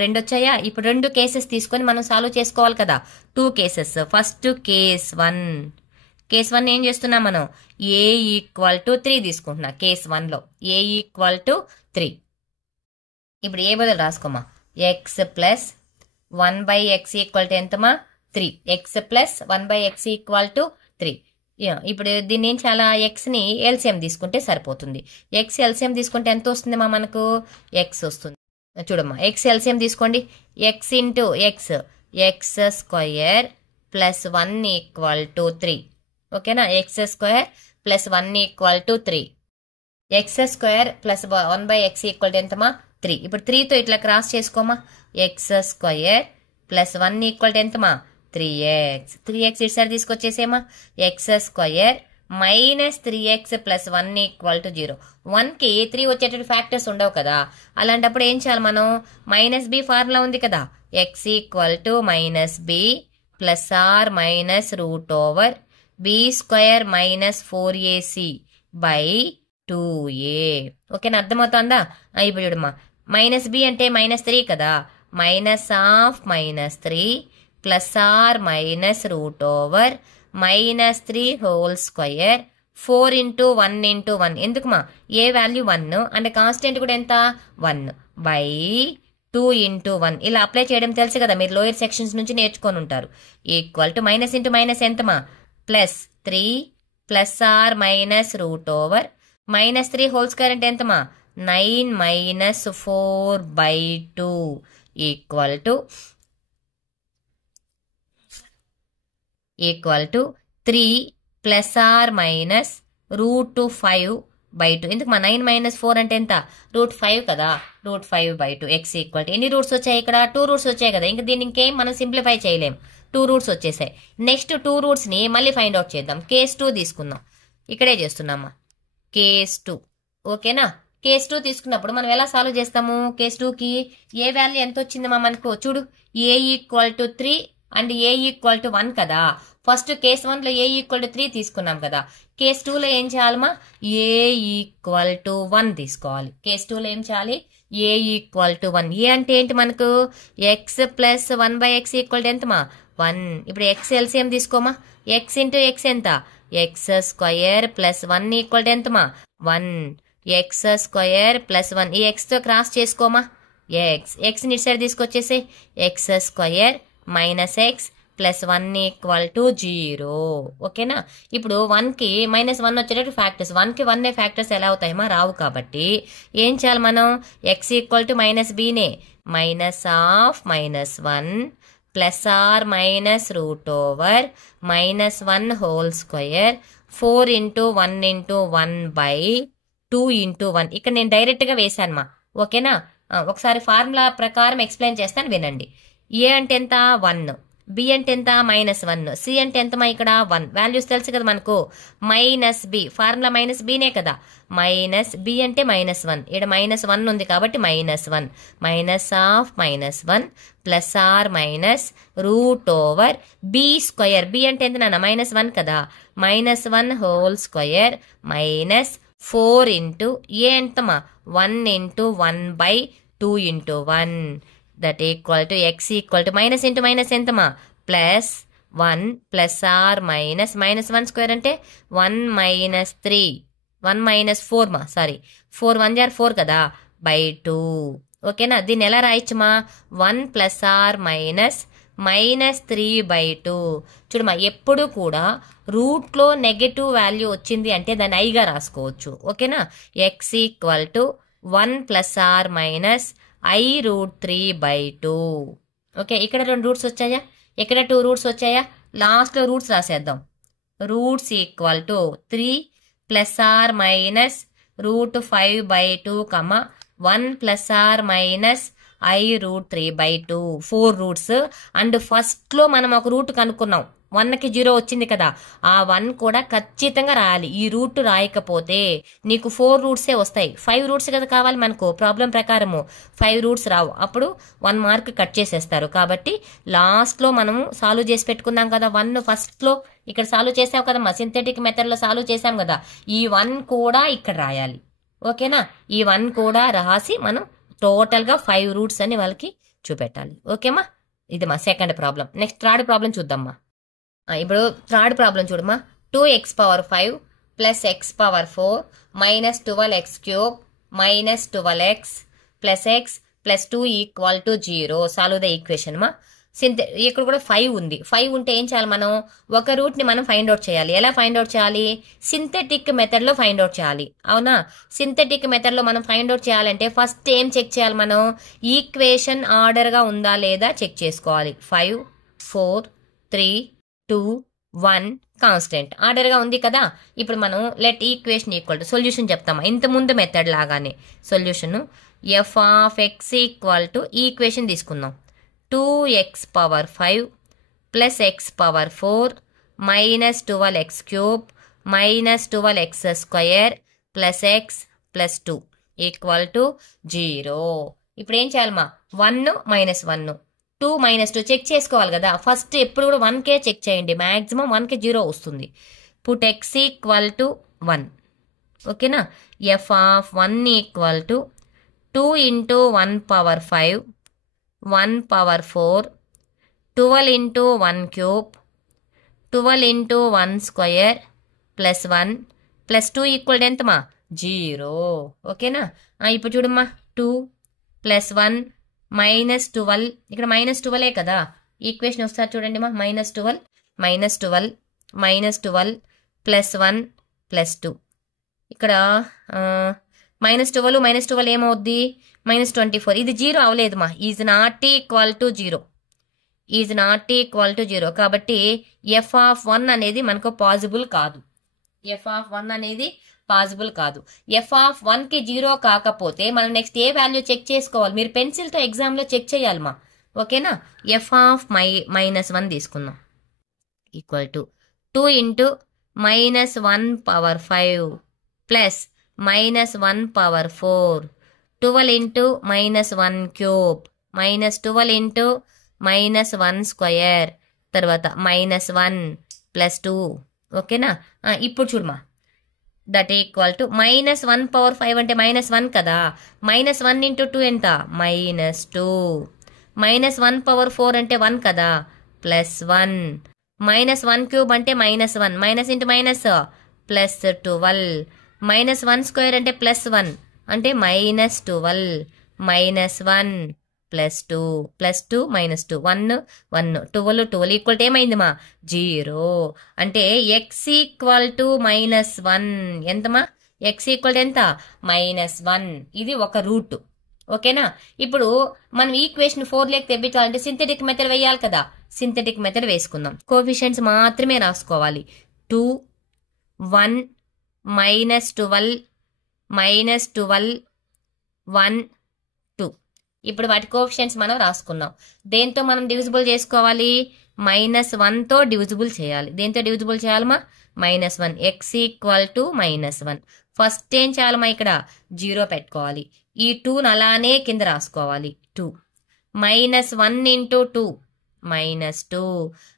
రెండు వచ్చాయా? ఇప్పుడు రెండు కేసెస్ తీసుకొని మనం సాల్వ్ చేసుకోవాలి కదా, 2 కేసెస్. ఫస్ట్ కేస్ 1 ఏం చేస్తున్నాం మనం, a ఈక్వల్ టు 3 తీసుకుంటున్నా. కేస్ 1లో a ఈక్వల్ టు 3. ఇప్పుడు ఏ బదులు రాసుకోమా, x plus 1/x equal to ఎంతమా, 3. x plus 1/x equal to 3. ఇప్పుడు దీన్ని ఏం చాలా, ఎక్స్ని ఎల్సిఎం తీసుకుంటే సరిపోతుంది. ఎక్స్ ఎల్సిఎం తీసుకుంటే ఎంత వస్తుంది మా మనకు, ఎక్స్ వస్తుంది. చూడమ్మా, ఎక్స్ ఎల్సిఎం తీసుకోండి, x into x² plus 1 equal to 3. ఓకేనా? x² plus 1 equal to 3. x² plus 1/x equal to ఎంతమా, 3. ఇప్పుడు 3తో ఇట్లా క్రాస్ చేసుకోమా, x² ప్లస్ 1 ఈక్వల్ టు ఎంతమా, 3x. 3x ఇటు సైడ్ తీసుకొచ్చేసేమా, x² minus 3x plus 1 equal to 0. 1కి 3 వచ్చేటట్టు ఫ్యాక్టర్స్ ఉండవు కదా, అలాంటప్పుడు ఏం చేయాలి మనం, -b ఫార్ములా ఉంది కదా, x equal to -b plus are minus √b² minus 4ac by 2a. ఓకేనా? అర్థమవుతుందా? ఇప్పుడు చూడమ్మా, -b అంటే -3 కదా, -3 plus are minus √3 whole square 4 into 1 into 1. ఎందుకుమా, ఏ వాల్యూ 1 అంటే కాన్స్టెంట్ కూడా ఎంత 1 బై 2 ఇంటూ 1. ఇలా అప్లై చేయడం తెలుసు కదా, మీరు లోయర్ సెక్షన్స్ నుంచి నేర్చుకొని ఉంటారు. Equal to minus into minus ఎంతమా, +3 plus are minus √3 whole square అంటే ఎంతమా, 9 minus 4/2 equal to 3 plus or minus √5/2. ఎందుకు మా 9 minus 4 అంటే ఎంత? √5 కదా, √5/2 x ఈక్వల్ టు ఎన్ని రూట్స్ వచ్చాయి ఇక్కడ? 2 రూట్స్ వచ్చాయి కదా, ఇంకా దీన్ని ఇంకేం మనం సింప్లిఫై చేయలేం. 2 రూట్స్ వచ్చేసాయి. నెక్స్ట్ 2 రూట్స్ని మళ్ళీ ఫైండ్ అవుట్ చేద్దాం. కేస్ 2 తీసుకుందాం. ఇక్కడే చేస్తున్నామా కేస్ 2. ఓకేనా? కేస్ 2 తీసుకున్నప్పుడు మనం ఎలా సాల్వ్ చేస్తాము? కేస్ 2కి ఏ వాల్యూ ఎంత వచ్చిందమ్మా మనకు? చూడు, a equal to 3 and a equal to 1 కదా. ఫస్ట్ కేస్ 1లో a ఈక్వల్ టు 3 తీసుకున్నాం కదా. కేస్ 2లో ఏం చేయాలమ్మా? a ఈక్వల్ టు 1 తీసుకోవాలి. కేస్ 2లో ఏం చేయాలి? a equal to 1. ఏ అంటే ఏంటి మనకు? x plus 1/x equal to ఎంతమా? 1. ఇప్పుడు x ఎల్సిఎం తీసుకోమా. x ఇంటూ x ఎంత? x square plus 1 equal to ఎంతమా? 1. x square plus 1. ఈ x తో క్రాస్ చేసుకోమా. x ని ఇటు సైడ్ తీసుకొచ్చేసి x square minus x plus 1 equal to 0. ఓకేనా? ఇప్పుడు 1కి -1 వచ్చేటట్టు ఫ్యాక్టర్స్, 1కి 1 ఫ్యాక్టర్స్ ఎలా అవుతాయమ్మా? రావు. కాబట్టి ఏం చేయాలి మనం? x ఈక్వల్ టు -bనే -(-1) plus are minus √(-1 whole square 4 into 1 into 1/2 into 1. ఇక్కడ నేను డైరెక్ట్గా వేశాను మా. ఓకేనా? ఒకసారి ఫార్ములా ప్రకారం ఎక్స్ప్లెయిన్ చేస్తాను, వినండి. ఏ అంటే ఎంత? 1. బి అంటే ఎంత? -1. సి అంటే ఎంతమా ఇక్కడ? 1. వాల్యూస్ తెలుసు కదా మనకు. -b, ఫార్ములా -bనే కదా. -b అంటే -1. ఇక్కడ -1 ఉంది కాబట్టి -1 -(-1) plus are minus √(b square). b అంటే ఎంత నాన్న? -1 కదా. -1 whole square minus 4 into a ఎంతమా? 1 into 1/2 into 1. That equal to x equal to minus into minus ఎంతమా? Plus 1 plus are minus -1 square అంటే 1 - 3 1 - 4 మా, సారీ 4 1 = 4 కదా, /2. ఓకేనా? దీన్ని ఎలా రాయొచ్చుమా? 1 ప్లస్ ఆర్ మైనస్ -3/2. చూడమా, ఎప్పుడు కూడా రూట్లో నెగటివ్ వాల్యూ వచ్చింది అంటే దాన్ని ఐగా రాసుకోవచ్చు. ఓకేనా? x equal to 1 plus are minus i√3/2. Okay, ఇక్కడ 2 రూట్స్ వచ్చాయా? ఇక్కడ 2 రూట్స్ వచ్చాయా? లాస్ట్లో రూట్స్ రాసేద్దాం. Roots equal to 3 plus are minus √5/2, 1 plus are minus i√3/2. 4 roots. And ఫస్ట్లో మనం ఒక రూట్ కనుక్కున్నాం, 1కి 0 వచ్చింది కదా, ఆ 1 కూడా ఖచ్చితంగా రాయాలి. ఈ రూట్ రాయకపోతే నీకు 4 రూట్సే వస్తాయి. 5 రూట్స్ కదా కావాలి మనకు, ప్రాబ్లం ప్రకారము 5 రూట్స్ రావు, అప్పుడు 1 మార్క్ కట్ చేసేస్తారు. కాబట్టి లాస్ట్లో మనము సాల్వ్ చేసి పెట్టుకున్నాం కదా. 1 ఫస్ట్లో ఇక్కడ సాల్వ్ చేసాం కదమ్మా, సింథెటిక్ మెథడ్లో సాల్వ్ చేసాం కదా, ఈ 1 కూడా ఇక్కడ రాయాలి. ఓకేనా? ఈ 1 కూడా రాసి మనం టోటల్గా 5 రూట్స్ అని వాళ్ళకి చూపెట్టాలి. ఓకేమా? ఇది మా second problem. Next third problem చూద్దామా. ఇప్పుడు థర్డ్ ప్రాబ్లం చూడమ్మా. 2x⁵ plus x⁴ minus 12x³ minus 12x plus x plus 2 equal to 0. Solve the equation మా. ఇక్కడ కూడా 5 ఉంది. 5 ఉంటే ఏం చేయాలి మనం? ఒక రూట్ని మనం ఫైండ్ అవుట్ చేయాలి. ఎలా ఫైండ్ అవుట్ చేయాలి? సింథెటిక్ మెథడ్లో ఫైండ్ అవుట్ చేయాలి. అవునా? సింథెటిక్ మెథడ్లో మనం ఫైండ్ అవుట్ చేయాలంటే ఫస్ట్ ఏం చెక్ చేయాలి మనం? ఈక్వేషన్ ఆర్డర్గా ఉందా లేదా చెక్ చేసుకోవాలి. 5 4 3 2 1 కాన్స్టెంట్ ఆర్డర్గా ఉంది కదా. ఇప్పుడు మనం let equation equal to solution చెప్తామా, ఇంతకుముందు మెథడ్ లాగానే. Solution f(x) equal to equation తీసుకుందాం. 2x⁵ plus x⁴ minus 12x³ minus 12x² plus x plus 2 equal to 0. ఇప్పుడు ఏం చేయాలమ్మా? 1 - 1 2 - 2 చెక్ చేసుకోవాలి కదా. ఫస్ట్ ఎప్పుడు కూడా 1కే చెక్ చేయండి, మ్యాక్సిమం 1కి 0 వస్తుంది. Put x equal to 1. ఓకేనా? f(1) equal to 2 into 1⁵ 1⁴ 12 into 1³ 12 into 1² plus 1 plus 2 equal to ఎంతమా? 0. ఓకేనా? ఇప్పుడు చూడమ్మా, 2 ప్లస్ 1 మైనస్ 12, ఇక్కడ -12 కదా. ఈక్వేషన్ వస్తారు చూడండి మా. -12 మైనస్ 12 ప్లస్ 1 ప్లస్ 2. ఇక్కడ -12 ఏమవుద్ది -24 ఇది 0 అవ్వలేదు మా is not equal to 0 is not equal to 0 కాబట్టి f(1) అనేది మనకు పాసిబుల్ కాదు f(1) అనేది పాసిబుల్ కాదు f(1)కి 0 కాకపోతే మనం నెక్స్ట్ ఏ వాల్యూ చెక్ చేసుకోవాలి మీరు పెన్సిల్తో ఎగ్జామ్లో చెక్ చేయాలి మా ఓకేనా f(-1) తీసుకుందాం equal to 2 into -1/5 plus -1/4 12 into -1³ -12 into -1² తర్వాత -1 ప్లస్ 2 ఓకేనా ఇప్పుడు చూడమా దట్ ఈక్వల్ టు -1/5 అంటే -1 కదా -1 ఇంటూ 2 ఎంత -2 -1/4 అంటే 1 కదా +1 -1³ అంటే -1 మైనస్ ఇంటూ మైనస్ +12 -1² అంటే +1 అంటే -12 -1 +2 +2 -2 1 1 12 ఈక్వల్ టు ఏమైంది మా 0 అంటే x equal to -1 ఎంతమా x equal to ఎంత -1 ఇది ఒక రూట్ ఓకేనా ఇప్పుడు మనం ఈక్వేషన్ 4 లేక తెప్పించాలంటే సింథటిక్ మెథడ్ వేయాలి కదా సింథటిక్ మెథడ్ వేసుకుందాం కోఎఫిషియెంట్స్ మాత్రమే రాసుకోవాలి 2 1 -12 -12 1 2 ఇప్పుడు వాటి కోఎఫిషియెంట్స్ మనం రాసుకుందాం దేంతో మనం డివిజిబుల్ చేసుకోవాలి -1తో డివిజిబుల్ చేయాలి దేంతో డివిజిబుల్ చేయాలమా -1 x ఈక్వల్ టు -1 ఫస్ట్ ఏం చేయాలమా ఇక్కడ 0 పెట్టుకోవాలి ఈ 2ను అలానే కింద రాసుకోవాలి 2 -1 ఇంటూ 2 -2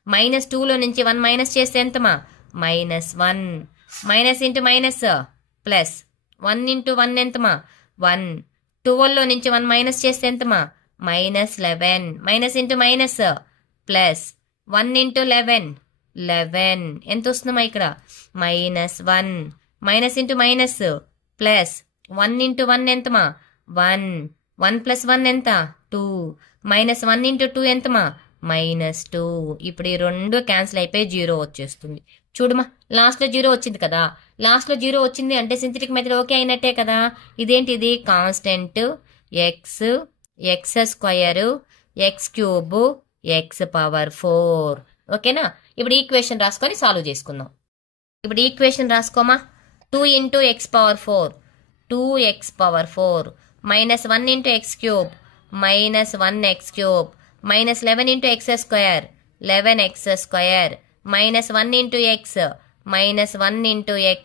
-2లో నుంచి 1 మైనస్ చేస్తే ఎంతమా -1 minus into minus plus 1 into 1 ఎంతమా 1 12లో నుంచి 1 మైనస్ చేస్తే ఎంతమా -11 minus into minus plus 1 into 11 ఎంత వస్తుందమ్మా ఇక్కడ -1 minus into minus plus 1 into 1 ఎంతమా 1 1 plus 1 ఎంత 2 -1 ఇంటూ 2 ఎంతమా -2 ఇప్పుడు ఈ రెండు క్యాన్సిల్ అయిపోయి 0 వచ్చేస్తుంది చూడమా లాస్ట్లో 0 వచ్చింది కదా లాస్ట్లో 0 వచ్చింది అంటే సింథటిక్ మెథడ్ ఓకే అయినట్టే కదా ఇదేంటి ఇది కాన్స్టెంట్ x² x³ x⁴ ఓకేనా ఇప్పుడు ఈక్వేషన్ రాసుకొని సాల్వ్ చేసుకుందాం ఇప్పుడు ఈక్వేషన్ రాసుకోమా 2 into x⁴ 2x⁴ -1 into x³ -1x³ -11 into x² 11x² -1 into x -1 into x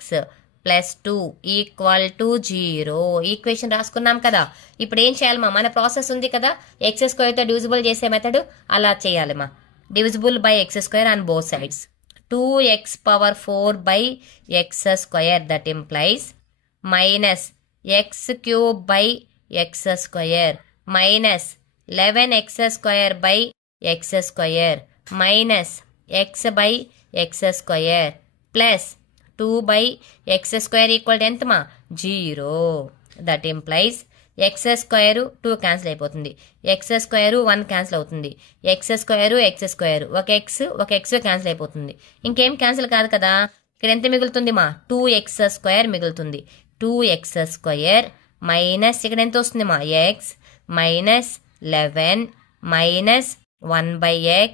+2 equal to 0 equation రాసుకున్నాం కదా ఇప్పుడు ఏం చేయాలమ్మా మన ప్రాసెస్ ఉంది కదా x² డివిజిబుల్ చేసే మెథడ్ అలా చేయాలమ్మా divisible by x² on both sides 2x⁴ by x² that implies -x³ by x² minus 11x² by x² minus x by x² plus 2 by x² equal to ఎంతమా 0 that implies x² 2 cancel అయిపోతుంది x² 1 cancel అవుతుంది x² ఒక x cancel అయిపోతుంది ఇంకేం cancel కాదు కదా ఇక్కడ ఎంత మిగులుతుంది మా 2x² మిగులుతుంది 2x² మైనస్ ఇక్కడ ఎంత వస్తుంది మా x minus 11 minus 1/x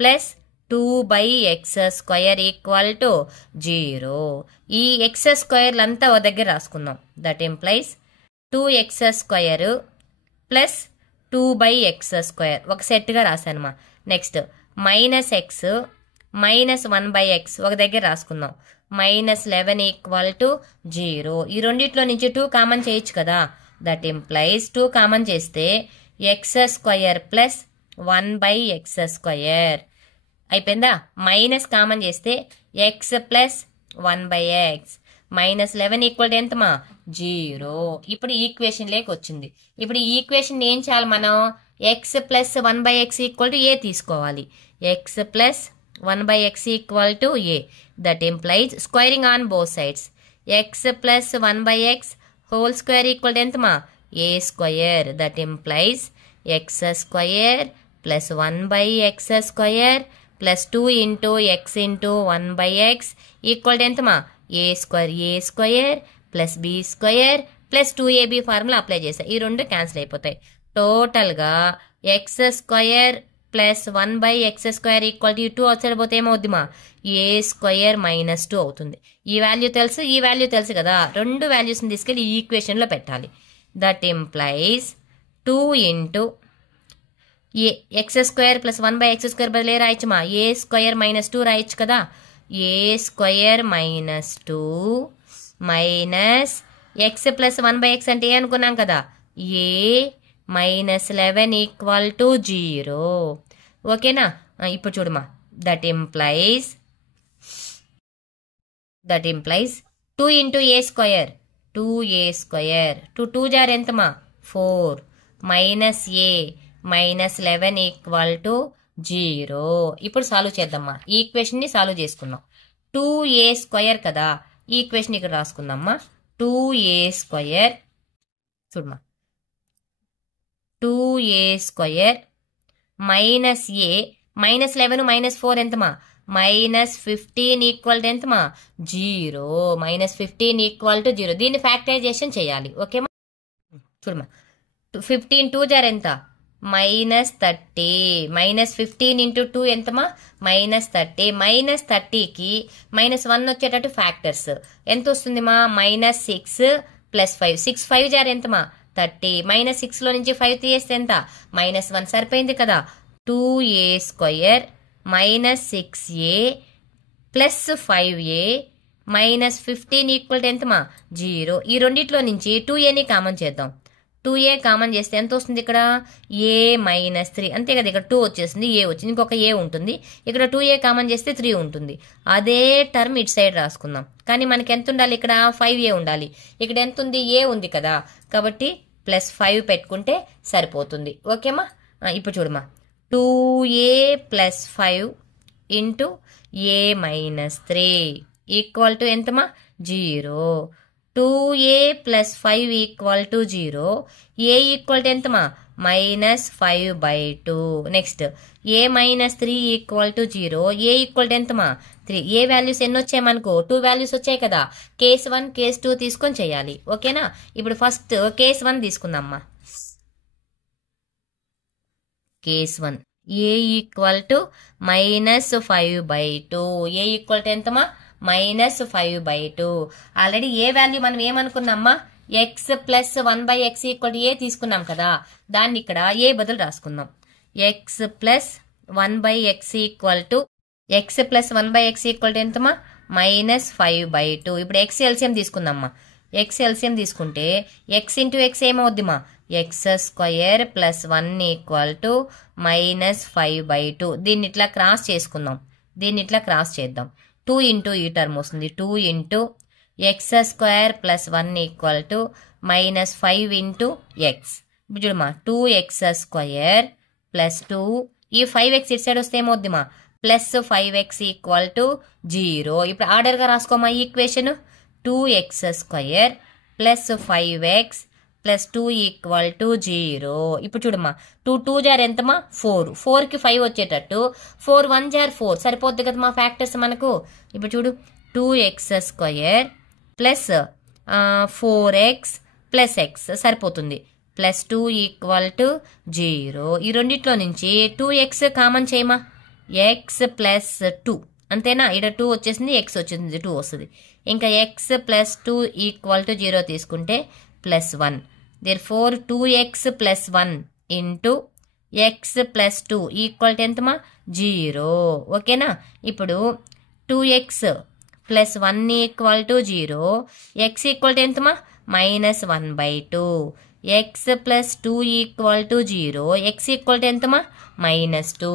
plus 2/x² equal to 0 ఈ x² అంతా ఒక దగ్గర రాసుకుందాం that implies 2x² plus 2/x² ఒక సెట్గా రాశానమ్మా నెక్స్ట్ -x మైనస్ 1/x ఒక దగ్గర రాసుకుందాం -11 ఈక్వల్ టు 0 ఈ రెండిట్లో నుంచి 2 కామన్ చేయొచ్చు కదా దట్ ఇంప్లైస్ 2 కామన్ చేస్తే x² ప్లస్ 1/x² అయిపోయిందా మైనస్ కామన్ చేస్తే x plus 1/x -11 equal to ఎంతమా 0 ఇప్పుడు ఈక్వేషన్ లేక వచ్చింది ఇప్పుడు ఈ ఈక్వేషన్ ఏం చేయాలి మనం x plus 1/x equal to a తీసుకోవాలి x plus 1/x equal to a that implies squaring on both sides x plus 1/x whole square equal to ఎంతమా a² that implies x² plus 1/x² plus 2 into x into 1/x equal to ఎంతమా a² plus b² plus 2ab formula apply చేసా, ఈ రెండు cancel అయిపోతాయి. టోటల్గా x square plus 1/x² equal to 2 outside పోతే ఏమవుద్దిమా a² - 2 అవుతుంది. ఈ వాల్యూ తెలుసు, ఈ వాల్యూ తెలుసు కదా, రెండు వాల్యూస్ని తీసుకెళ్ళి ఈ ఈక్వేషన్లో పెట్టాలి. That implies 2 into x² plus 1/x² బదులు రాయొచ్చుమా a² - 2 రాయొచ్చు కదా. a² - 2 minus x plus 1/x అంటే ఏ అనుకున్నాం కదా, a -11 ఈక్వల్ టు 0. ఓకేనా, ఇప్పుడు చూడమా, that implies 2 into a² 2a², 2 జార్ ఎంతమా 4 మైనస్ a -11 ఈక్వల్ టు 0. ఇప్పుడు సాల్వ్ చేద్దామా, ఈ ఈక్వేషన్ని సాల్వ్ చేసుకుందాం. 2a² కదా, ఈ ఈక్వేషన్ ఇక్కడ రాసుకుందామా. 2a² చూడమా, 2a² మైనస్ a -11 -4 ఎంతమా -15 ఈక్వల్ టు ఎంతమా 0. -15 ఈక్వల్ టు 0. దీన్ని ఫ్యాక్టరైజేషన్ చేయాలి. ఓకేమా, చూడమా 15 2 జార్ ఎంత -30 -15 ఇంటూ 2 ఎంతమా -30 -30కి -1 వచ్చేటట్టు ఫ్యాక్టర్స్ ఎంత వస్తుంది మా -6 ప్లస్ 5 6 5 జార్ ఎంతమా 30 -6లో నుంచి 5 తీయేస్తే ఎంత -1 సరిపోయింది కదా. 2a² -6a plus 5a -15 equal to ఎంతమా 0. ఈ రెండిట్లో నుంచి 2aని కామన్ చేద్దాం. 2a కామన్ చేస్తే ఎంత వస్తుంది ఇక్కడ a -3 అంతే కదా, ఇక్కడ 2 వచ్చేసింది, a వచ్చింది, ఇంకొక a ఉంటుంది. ఇక్కడ 2a కామన్ చేస్తే 3 ఉంటుంది. అదే టర్మ్ ఇటు సైడ్ రాసుకుందాం, కానీ మనకి ఎంత ఉండాలి, ఇక్కడ 5a ఉండాలి. ఇక్కడ ఎంత ఉంది, a ఉంది కదా, కాబట్టి ప్లస్ 5 పెట్టుకుంటే సరిపోతుంది. ఓకేమా, ఇప్పుడు చూడమా 2a plus 5 into a -3 equal to ఎంతమా 0. 2a plus 5 equal to 0. a equal to ఎంతమా -5/2. Next a -3 equal to 0. a equal to ఎంతమా 3. ఏ వాల్యూస్ ఎన్ని వచ్చాయి మనకు 2 వాల్యూస్ వచ్చాయి కదా, కేస్ 1 కేస్ 2 తీసుకొని చేయాలి. ఓకేనా, ఇప్పుడు ఫస్ట్ కేస్ 1 తీసుకుందామ్మా. Case 1 a equal to -5/2. a equal to ఎంతమా -5/2. ఆల్రెడీ ఏ వాల్యూ మనం ఏమనుకున్నామా x plus 1/x equal to a తీసుకున్నాం కదా, దాన్ని ఇక్కడ a బదులు రాసుకుందాం. x plus 1/x equal to ఎంతమా -5/2. ఇప్పుడు x ఎల్సిఎం తీసుకుందామా. x ఎల్సిఎం తీసుకుంటే x ఇంటూ x ఏమవుద్దిమా x² ప్లస్ 1 ఈక్వల్ టు -5/2. దీన్ని ఇట్లా క్రాస్ చేసుకుందాం, దీన్ని ఇట్లా క్రాస్ చేద్దాం. 2 ఇంటూ ఈ టర్మ్ వస్తుంది, 2 into x² plus 1 equal to -5 into x. ఇప్పుడు చూడమా 2x² ప్లస్ 2, ఈ 5x ఇటు సైడ్ వస్తే ఏమవుద్దిమా ప్లస్ 5x ఈక్వల్ టు 0. ఇప్పుడు ఆర్డర్గా రాసుకోమా ఈ equation. 2x² plus 5x plus 2 equal to 0. ఇప్పుడు చూడమ్మా 2 జార్ ఎంతమా 4, 4కి 5 వచ్చేటట్టు 4 1 జార్ 4 సరిపోద్ది కదా మా ఫ్యాక్టర్స్ మనకు. ఇప్పుడు చూడు 2x² plus 4x plus x సరిపోతుంది, ప్లస్ 2 ఈక్వల్ టు 0. ఈ రెండిట్లో నుంచి 2x కామన్ చేయమా, x ప్లస్ 2 అంతేనా, ఇక్కడ 2 వచ్చేసింది, x వచ్చేసింది, 2 వస్తుంది. ఇంకా x ప్లస్ 2 ఈక్వల్ టు 0 తీసుకుంటే plus 1. therefore 2x plus 1 into x plus 2 equal to ఎంతమా 0. ఓకేనా, ఇప్పుడు 2x plus 1 equal to 0, x equal to ఎంతమా -1/2. x plus 2 equal to 0, x equal to ఎంతమా -2.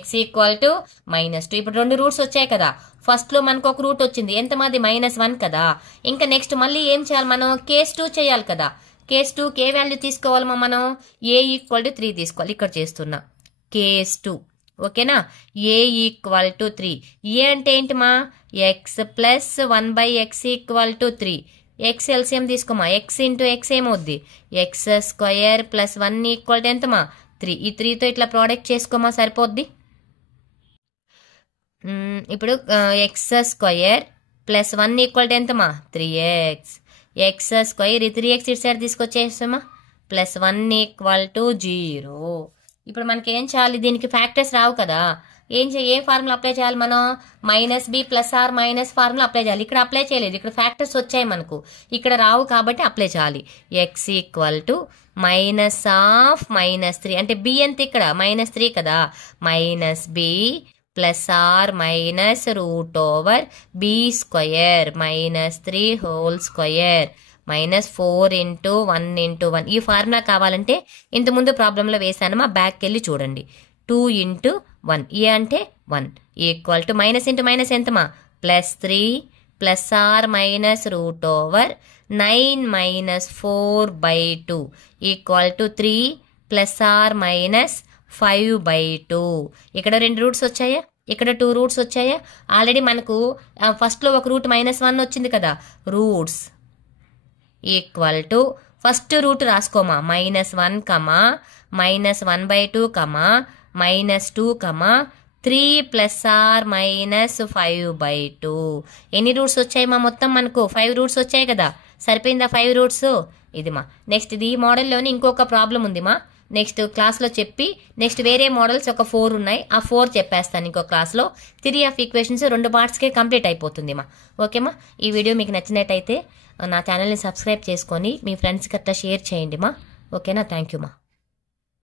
x equal to -2. ఇప్పుడు రెండు రూట్స్ వచ్చాయి కదా, ఫస్ట్ లో మనకు ఒక రూట్ వచ్చింది, ఎంత మాది -1 కదా. ఇంకా నెక్స్ట్ మళ్ళీ ఏం చేయాలి మనం, కేస్ 2 చేయాలి కదా. కేస్ 2 కే వాల్యూ తీసుకోవాలమ్మా మనం, a ఈక్వల్ టు 3 తీసుకోవాలి. ఇక్కడ చేస్తున్నా కేస్ 2. ఓకేనా, a ఈక్వల్ టు 3. ఏ అంటే ఏంటిమా x plus 1/x equal to 3. x LCM తీసుకోమా, x ఇంటూ x ఏమవుద్ది x² ప్లస్ 1 ఈక్వల్ టు ఎంతమా 3. ఈ 3తో ఇట్లా ప్రోడక్ట్ చేసుకోమా సరిపోద్ది. ఇప్పుడు x² ప్లస్ 1 ఈక్వల్ టు ఎంతమా 3x, ఎక్స్ స్క్వేర్ ఈ 3x ఇటు సైడ్ తీసుకొచ్చేస్తామా ప్లస్ 1 = 0. ఇప్పుడు మనకి ఏం చేయాలి, దీనికి ఫ్యాక్టర్స్ రావు కదా, ఏ ఫార్ములా అప్లై చేయాలి మనం, -b + r minus formula apply చేయాలి. ఇక్కడ అప్లై చేయలేదు, ఇక్కడ ఫ్యాక్టర్స్ వచ్చాయి మనకు, ఇక్కడ రావు కాబట్టి అప్లై చేయాలి. x = -3 అంటే b ఎంత ఇక్కడ -3 కదా, -b + r -√b² -3 whole square -4 × 1 × 1. ఈ ఫార్ములా కావాలంటే ఇంతకుముందు ప్రాబ్లంలో వేసాను, మా బ్యాక్కి వెళ్ళి చూడండి. 2 × 1 ఏ అంటే 1 equal to minus into minus ఎంతమా +3 + r -√9 - 4/2 ఈక్వల్ టు 3 + r -5/2. ఇక్కడ 2 రూట్స్ వచ్చాయా, ఇక్కడ 2 రూట్స్ వచ్చాయా. ఆల్రెడీ మనకు ఫస్ట్లో ఒక రూట్ -1 వచ్చింది కదా, roots equal to first root రాసుకోమా -1, -1/2, -2, 3 + r -5/2. ఎన్ని రూట్స్ వచ్చాయి మా మొత్తం మనకు 5 రూట్స్ వచ్చాయి కదా, సరిపోయిందా 5 రూట్స్. ఇది మా నెక్స్ట్ ఇది ఈ మోడల్లోని ఇంకొక ప్రాబ్లం ఉంది మా, నెక్స్ట్ క్లాస్లో చెప్పి నెక్స్ట్ వేరే మోడల్స్ ఒక 4 ఉన్నాయి, ఆ 4 చెప్పేస్తాను ఇంకో క్లాస్లో. థియరీ ఆఫ్ ఈక్వేషన్స్ 2 పార్ట్స్కే కంప్లీట్ అయిపోతుంది మా. ఓకేమా, ఈ వీడియో మీకు నచ్చినట్టయితే నా ఛానల్ని సబ్స్క్రైబ్ చేసుకొని మీ ఫ్రెండ్స్కి అట్లా షేర్ చేయండి మా. ఓకేనా, థ్యాంక్ యూ మా.